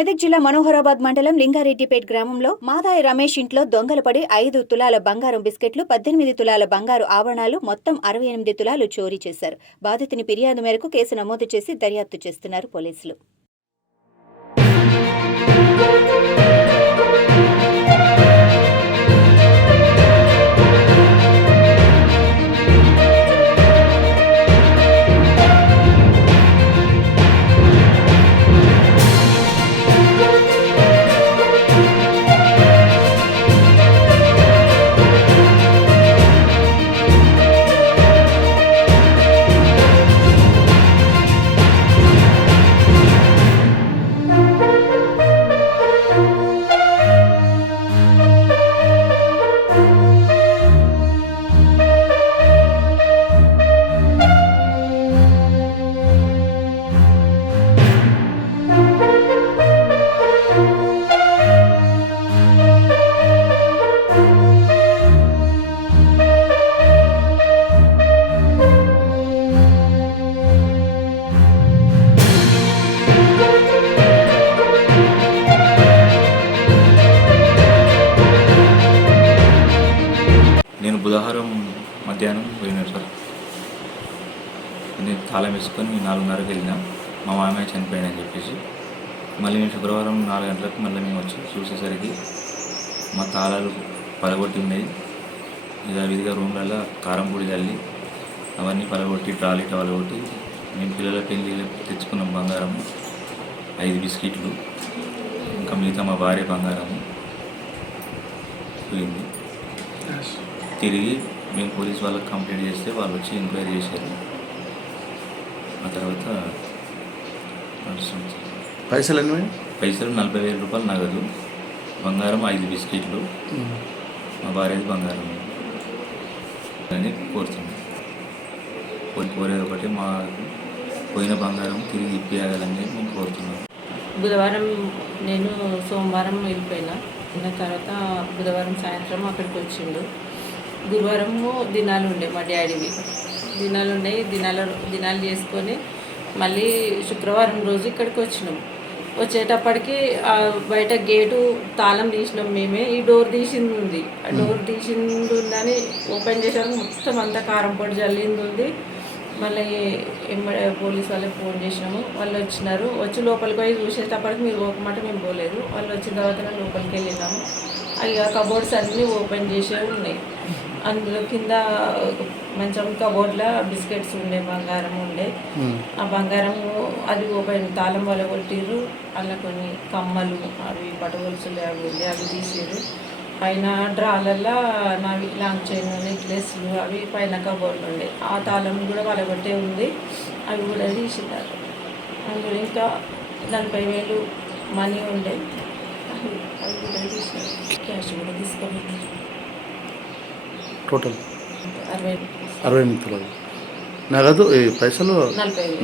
మెదక్ జిల్లా మనోహరాబాద్ మండలం లింగారెడ్డిపేట్ గ్రామంలో మాదాయ రమేష్ ఇంట్లో దొంగలు పడి ఐదు తులాల బంగారం బిస్కెట్లు పద్దెనిమిది తులాల బంగారు ఆభరణాలు మొత్తం అరవై ఎనిమిది తులాలు చోరీ చేశారు. బాధితుని ఫిర్యాదు మేరకు కేసు నమోదు చేసి దర్యాప్తు చేస్తున్నారు పోలీసులు. మధ్యాహ్నం పోయినాను సార్. నేను తాళం వేసుకొని నాలుగున్నరకు వెళ్ళిన. మా మామయ్య చనిపోయాడని చెప్పేసి. మళ్ళీ నేను శుక్రవారం నాలుగు గంటలకు మళ్ళీ మేము వచ్చి చూసేసరికి మా తాళాలు పలగొట్టి ఉన్నాయి విధిగా రూమ్లలో కారం పొడి చల్లి అవన్నీ పలగొట్టి ట్రాలీ పలగొట్టి మేము పిల్లల పెళ్ళి తెచ్చుకున్నాం బంగారం ఐదు బిస్కెట్లు ఇంకా మిగతా మా భార్య బంగారము. పోయింది. తిరిగి మేము పోలీస్ వాళ్ళకి కంప్లైంట్ చేస్తే వాళ్ళు వచ్చి ఎంక్వైరీ చేశారు. ఆ తర్వాత. పైసలు ఎన్ని పైసలు నలభై వేల రూపాయలు నగదు బంగారం ఐదు బిస్కెట్లు మా భార్యది బంగారం. అని కోరుతున్నాం. కోరి కోరేది ఒకటి మా పోయిన బంగారం తిరిగి ఇప్పియాలని మేము కోరుతున్నాం. బుధవారం నేను సోమవారం వెళ్ళిపోయినా. తర్వాత బుధవారం సాయంత్రం అక్కడికి వచ్చిండు. గురువారము దినాలు ఉండే మా డాడీవి. దినాలు ఉండే దినాలు దినాలు చేసుకొని మళ్ళీ శుక్రవారం రోజు ఇక్కడికి వచ్చినాం. వచ్చేటప్పటికి ఆ బయట గేటు తాళం తీసినాం మేమే. ఈ డోర్ తీసింది. ఉంది ఆ డోర్ తీసింది ఉందని ఓపెన్ చేసాక మొత్తం అంతా కారం పొడి జల్లింది ఉంది మళ్ళీ పోలీస్ వాళ్ళకి ఫోన్ చేసినాము. వాళ్ళు వచ్చినారు. వచ్చి లోపలికి పోయి చూసేటప్పటికి మీరు పోకమాట మేము పోలేదు. వాళ్ళు వచ్చిన తర్వాత లోపలికి వెళ్ళినాము. ఇక కబోర్డ్స్ అన్నీ ఓపెన్ చేసే ఉన్నాయి. అందులో కింద మంచం కబోర్డ్లో బిస్కెట్స్ ఉండే బంగారం ఉండే. ఆ బంగారం అది ఓపెన్ తాళం వల్ల కొట్టిర్రు. అలా కొన్ని కమ్మలు అవి పట్టుగొలుసులు అవి ఉండే అవి తీసిర్రు. పైన డ్రాలల్లో నావి లాంగ్ చైన్ నెక్లెస్లు అవి పైన కబోర్డ్లు ఉండే. ఆ తాళం కూడా వలగొట్టే ఉంది. అవి కూడా తీసినారు. అందులో ఇంకా నలభై వేలు మనీ ఉండే. అవి అవి కూడా తీసినారు. కూడా టోటల్ అరవై అరవై ఎనిమిది తులాలు నగదు ఈ పైసలు? నలభై వేలు